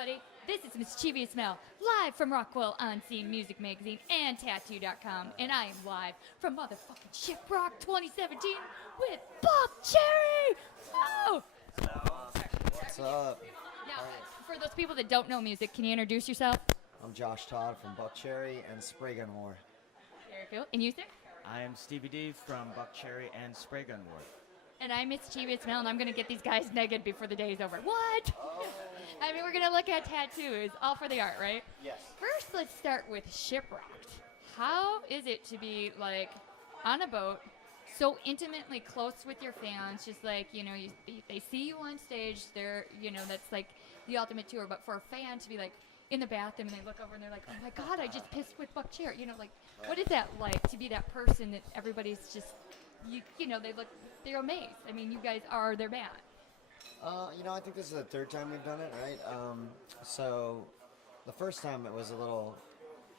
everybody. This is Mischievous Mel, live from ROCKwell, UnScene Music Magazine, and Tattoo.com, and I am live from motherfucking ShipRocked 2017 with Buckcherry! Oh! What's up? Now, for those people that don't know music, can you introduce yourself? I'm Josh Todd from Buckcherry and Spraygun War. Very cool. And you, sir? I am Stevie D from Buckcherry and Spraygun War. And I'm Mischievous Mel, and I'm going to get these guys naked before the day is over. What? Oh. I mean, we're going to look at tattoos, all for the art, right? Yes. First, let's start with ShipRocked. How is it to be, like, on a boat, so intimately close with your fans, just like, you know, they see you on stage, they're, you know, that's like the ultimate tour, but for a fan to be, like, in the bathroom and they look over and they're like, oh my God, I just pissed with Buckcherry. You know, like, what is that like to be that person that everybody's just, you know, they're amazed. I mean, you guys are their band. You know, I think this is the third time we've done it, right? So the first time it was a little,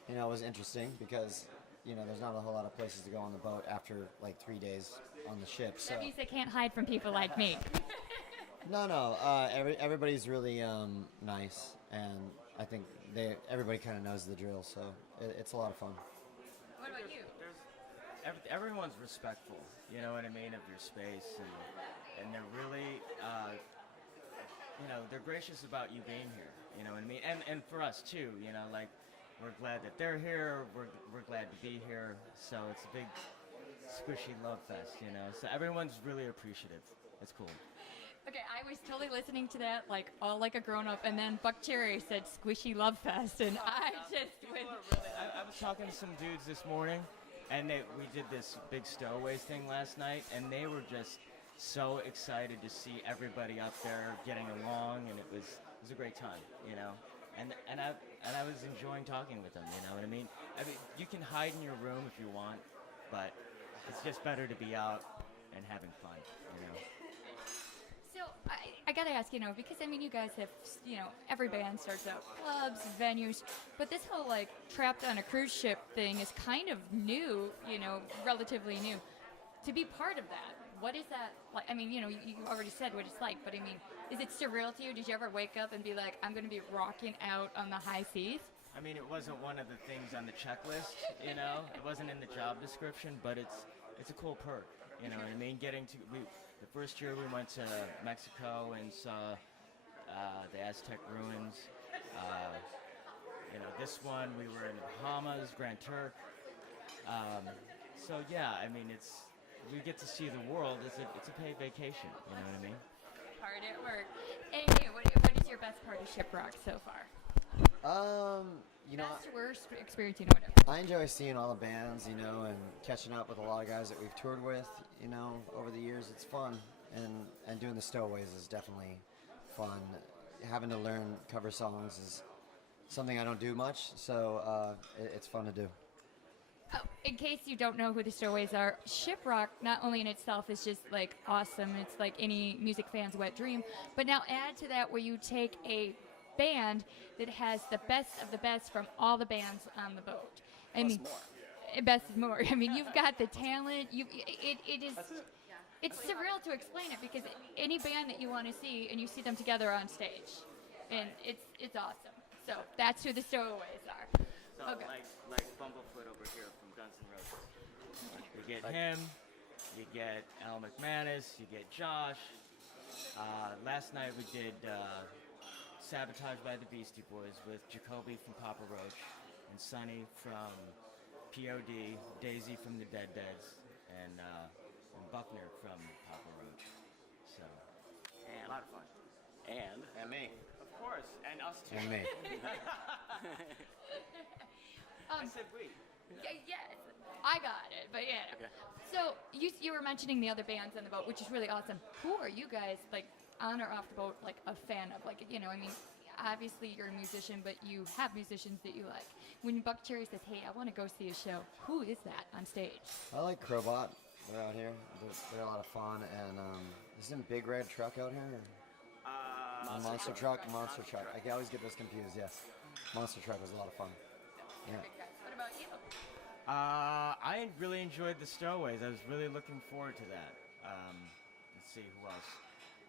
you know, it was interesting because, you know, there's not a whole lot of places to go on the boat after like 3 days on the ship. So That means they can't hide from people like me. no, everybody's really nice, and I think everybody kind of knows the drill, so it's a lot of fun. What about you? Everyone's respectful, you know what I mean, of your space, and they're really, you know, they're gracious about you being here, you know what I mean, and for us too, you know, like, we're glad that they're here, we're glad to be here, so it's a big squishy love fest, you know, so everyone's really appreciative. It's cool. Okay, I was totally listening to that, like, all like a grown-up, and then Buckcherry said squishy love fest, and I just went... I was talking to some dudes this morning, and we did this big stowaways thing last night, and they were just so excited to see everybody up there getting along, and it was a great time, you know. And I was enjoying talking with them, you know what I mean? I mean, you can hide in your room if you want, but it's just better to be out and having fun, you know. So, I gotta ask, you know, because, I mean, you guys have, you know, every band starts out clubs, venues, but this whole, like, trapped on a cruise ship thing is kind of new, you know, relatively new. To be part of that, what is that like? I mean, you know, you already said what it's like, but, I mean, is it surreal to you? Did you ever wake up and be like, I'm gonna be rocking out on the high seas? I mean, it wasn't one of the things on the checklist, you know? It wasn't in the job description, but it's a cool perk, you know what I mean? The first year we went to Mexico and saw the Aztec ruins. You know, this one we were in the Bahamas, Grand Turk. So yeah, I mean, we get to see the world. It's a paid vacation. You know what I mean? Hard at work. Hey, what is your best part of ShipRocked so far? You know, Best, worst experience, you know, whatever. I enjoy seeing all the bands, you know, and catching up with a lot of guys that we've toured with, you know, over the years. It's fun, and doing the stowaways is definitely fun. Having to learn cover songs is something I don't do much, so it's fun to do. Oh, in case you don't know who the Stowaways are, ShipRocked, not only in itself, is just, like, awesome. It's like any music fan's wet dream. But now add to that where you take a band that has the best of the best from all the bands on the boat. I mean, best is more. I mean, you've got the talent. It's surreal to explain it because any band that you want to see, and you see them together on stage, and it's awesome. So that's who the Stowaways are. So Okay. like Bumblefoot over here from Guns N' Roses. You get him, you get Al McManus, you get Josh. Last night we did Sabotage by the Beastie Boys with Jacoby from Papa Roach and Sonny from POD, Daisy from the Dead Deads, and Buckner from Papa Roach. So, And, a lot of fun. and me. Of course, and us too. And me. I said we. Yes, I got it, but yeah. Okay. So you were mentioning the other bands on the boat, which is really awesome. Who are you guys, like, on or off the boat, like, a fan of? Like, you know, I mean, obviously you're a musician, but you have musicians that you like. When Buckcherry says, hey, I want to go see a show, who is that on stage? I like Crowbot. They're out here. They're a lot of fun. And isn't Big Red Truck out here? Monster Truck. I always get those confused. Yes, Monster Truck was a lot of fun. Yeah. What about you? I really enjoyed the Stowaways. I was really looking forward to that. Let's see, who else?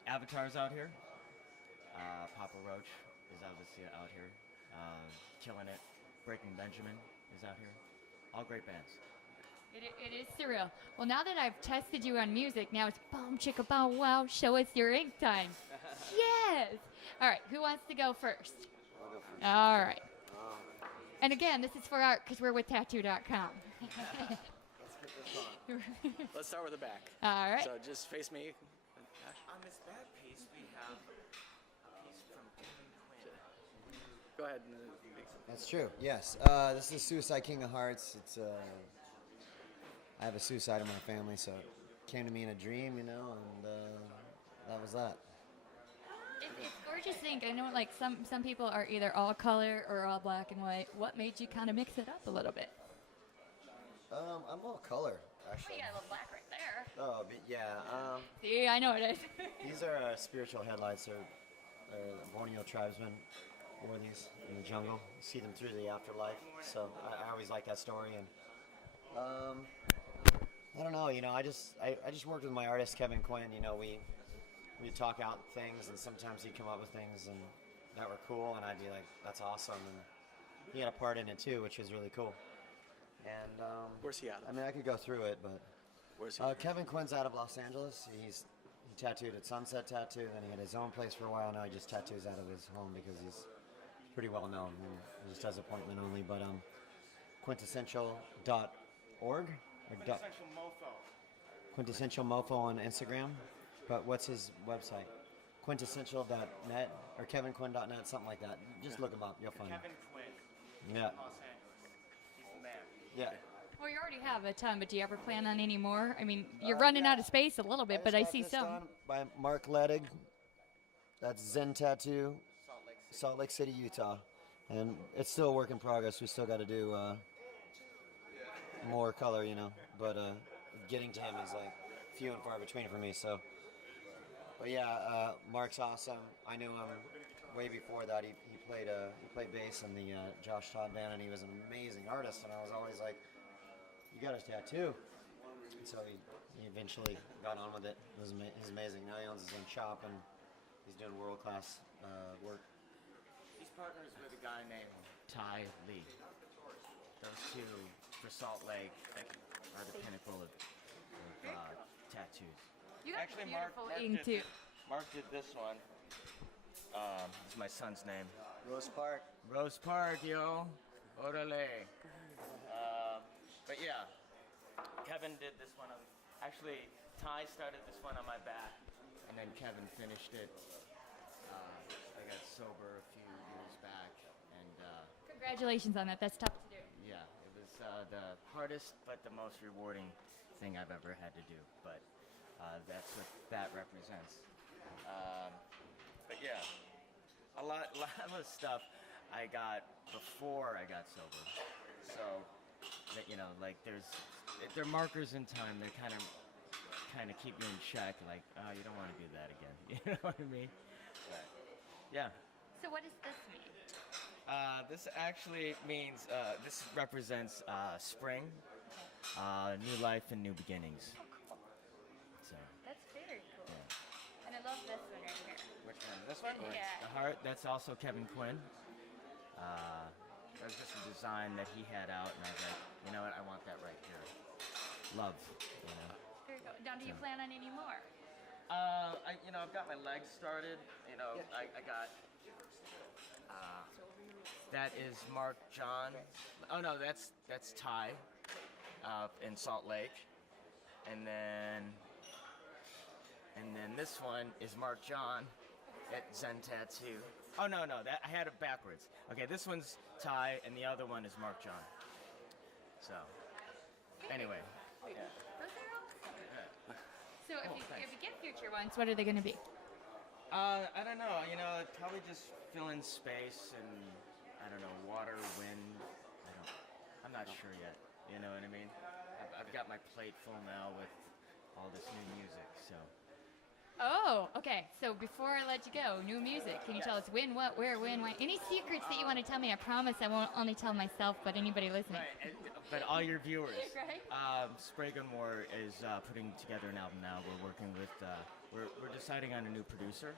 Avatar's out here. Papa Roach. is obviously out here, killing it. Breaking Benjamin is out here. All great bands. It is surreal. Well, now that I've tested you on music, now it's boom, chicka, bow, wow, show us your ink time. Yes! All right, who wants to go first? All right. And again, this is for art because we're with Tattoo.com. Let's get this on. Let's start with the back. All right. So just face me. On this back piece, we have a piece from Kevin Quinn. Go ahead. That's true. Yes. This is Suicide King of Hearts. It's I have a suicide in my family, so it came to me in a dream, and that was that. It's gorgeous ink. I know, like, some people are either all color or all black and white. What made you kind of mix it up a little bit? I'm all color, Oh, actually. you got a little black right there. Oh, but yeah. See, I know it is. These are spiritual headlights. They're Borneo tribesmen wore these in the jungle. You see them through the afterlife. So I always like that story. And I don't know. I just worked with my artist Kevin Quinn. We'd talk out things, and sometimes he'd come up with things and that were cool, and I'd be like, "That's awesome." And he had a part in it too, which was really cool. And Where's he out of? I mean, I could go through it, but Where's he? Kevin Quinn's out of Los Angeles. He tattooed at Sunset Tattoo, then he had his own place for a while. Now he just tattoos out of his home because he's pretty well known. He just does appointment only. But quintessential.org or Quintessential Mofo on Instagram. But what's his website? Quintessential.net or kevinquinn.net, something like that. Just look him up. You'll find him. Kevin Quinn. Yeah. Los Angeles. He's the man. Yeah. Well, you already have a ton, but do you ever plan on any more? I mean, you're running out of space a little bit, but I see some. Done by Mark Ledig. That's Zen Tattoo, Salt Lake City, Utah. And it's still a work in progress. We still got to do more color, But getting to him is like few and far between for me. So, but yeah, Mark's awesome. I knew him way before that. He played bass in the Josh Todd band, and he was an amazing artist. And I was always like, "You got a tattoo." And so he eventually got on with it. He's amazing. Now he owns his own shop, and he's doing world-class work. He's partners with a guy named Ty Lee. Those two, for Salt Lake, are the pinnacle of tattoos. You got Actually, beautiful Mark ink, too. Mark did this one. It's my son's name. Rose Park. Rose Park, yo. Orale. But yeah, Kevin did this one. Actually, Ty started this one on my back, and then Kevin finished it. I got sober a few years back, and Congratulations on that. That's tough to do. yeah, it was the hardest but the most rewarding thing I've ever had to do. But that's what that represents. But yeah, a lot of stuff I got before I got sober. So that like they're markers in time. They kind of keep you in check. Like, oh, you don't want to do that again. You know what I mean? But, yeah. So what does this mean? This actually means this represents spring, new life, and new beginnings. So. That's very cool. Yeah. And I love this one right here. Which one? This one? Yeah. The heart. That's also Kevin Quinn. That was just a design that he had out, and I was like, you know what? I want that right here. Love. There you go. Now, do you plan on any more? I've got my legs started. I got. That is Mark John. Oh no, that's Ty, in Salt Lake, and then this one is Mark John at Zen Tattoo. Oh no, that I had it backwards. Okay, this one's Ty, and the other one is Mark John. So, anyway. Yeah. Those are awesome. Yeah. So Oh, if thanks. you get future ones, what are they going to be? I don't know. Probably just fill in space and I don't know, water, wind. I'm not sure yet. You know what I mean? I've got my plate full now with all this new music. So. Oh, okay. So before I let you go, new music. Can you tell us when, what, where, when, why? Any secrets that you want to tell me? I promise I won't only tell myself, but anybody listening. Right, but all your viewers. Right. Spraygun is putting together an album now. We're working with. We're deciding on a new producer.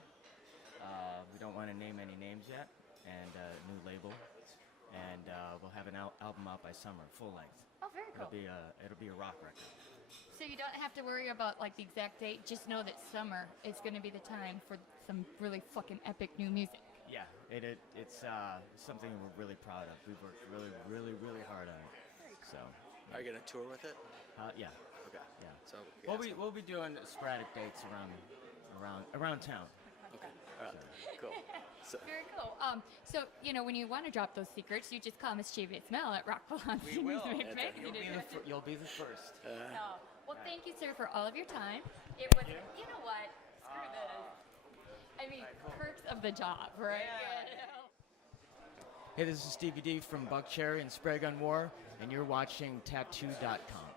We don't want to name any names yet, and a new label, and we'll have an album out by summer, full length. Oh, very cool. It'll be a rock record. So you don't have to worry about like the exact date. Just know that summer is going to be the time for some really fucking epic new music. Yeah, it's something we're really proud of. We've worked really hard on it. So. Are you gonna tour with it? Yeah. Okay. Yeah. So We'll be doing sporadic dates around town. Okay. All right. Cool. So Very cool. So when you want to drop those secrets, you just call Mischievous Mel at ROCKwell on We will. You'll be the first. Well, thank you, sir, for all of your time. It was, you know what? Screw this. I mean, perks of the job, right? Hey, this is Stevie D from Buckcherry and Spraygun War, and you're watching Tattoo.com.